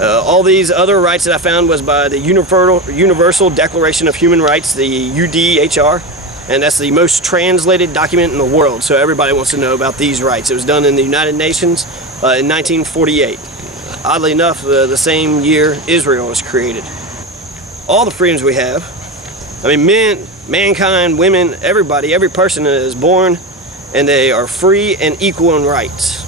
All these other rights that I found was by the Universal Declaration of Human Rights, the UDHR, and that's the most translated document in the world, so everybody wants to know about these rights. It was done in the United Nations in 1948. Oddly enough, the same year Israel was created. All the freedoms we have, I mean, mankind, women, everybody, every person is born and they are free and equal in rights.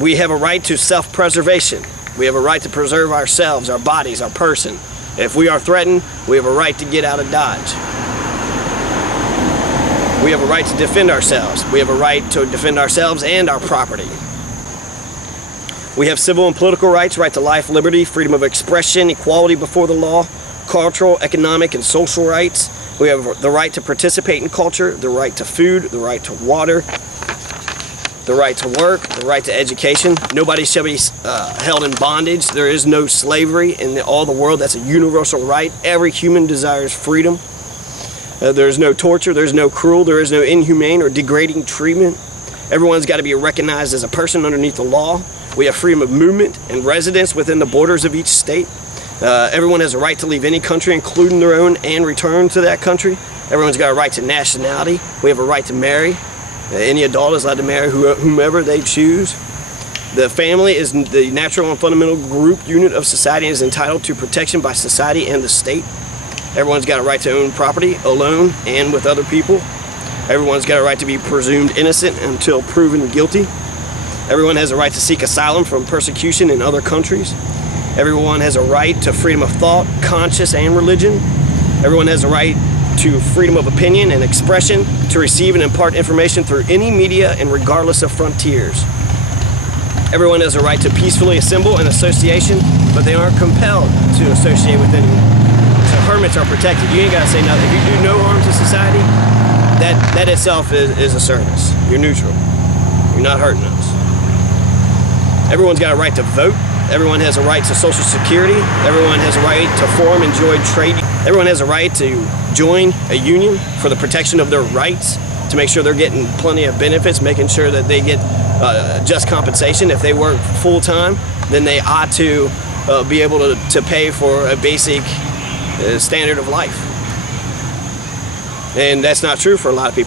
We have a right to self-preservation. We have a right to preserve ourselves, our bodies, our person. If we are threatened, we have a right to get out of Dodge. We have a right to defend ourselves. We have a right to defend ourselves and our property. We have civil and political rights, right to life, liberty, freedom of expression, equality before the law, cultural, economic, and social rights. We have the right to participate in culture, the right to food, the right to water, the right to work, the right to education. Nobody shall be held in bondage. There is no slavery in all the world. That's a universal right. Every human desires freedom. There's no torture, there's no cruel, there is no inhumane or degrading treatment. Everyone's got to be recognized as a person underneath the law. We have freedom of movement and residence within the borders of each state. Everyone has a right to leave any country, including their own, and return to that country. Everyone's got a right to nationality. We have a right to marry. Any adult is allowed to marry whomever they choose. The family is the natural and fundamental group unit of society and is entitled to protection by society and the state. Everyone's got a right to own property alone and with other people. Everyone's got a right to be presumed innocent until proven guilty. Everyone has a right to seek asylum from persecution in other countries. Everyone has a right to freedom of thought, conscience, and religion. Everyone has a right to freedom of opinion and expression, to receive and impart information through any media and regardless of frontiers. Everyone has a right to peacefully assemble in association, but they aren't compelled to associate with anyone. So hermits are protected. You ain't got to say nothing. If you do no harm to society, that itself is a service. You're neutral. You're not hurting us. Everyone's got a right to vote. Everyone has a right to Social Security. Everyone has a right to form and join trade. Everyone has a right to join a union for the protection of their rights, to make sure they're getting plenty of benefits, making sure that they get just compensation. If they work full-time, then they ought to be able to pay for a basic standard of life. And that's not true for a lot of people.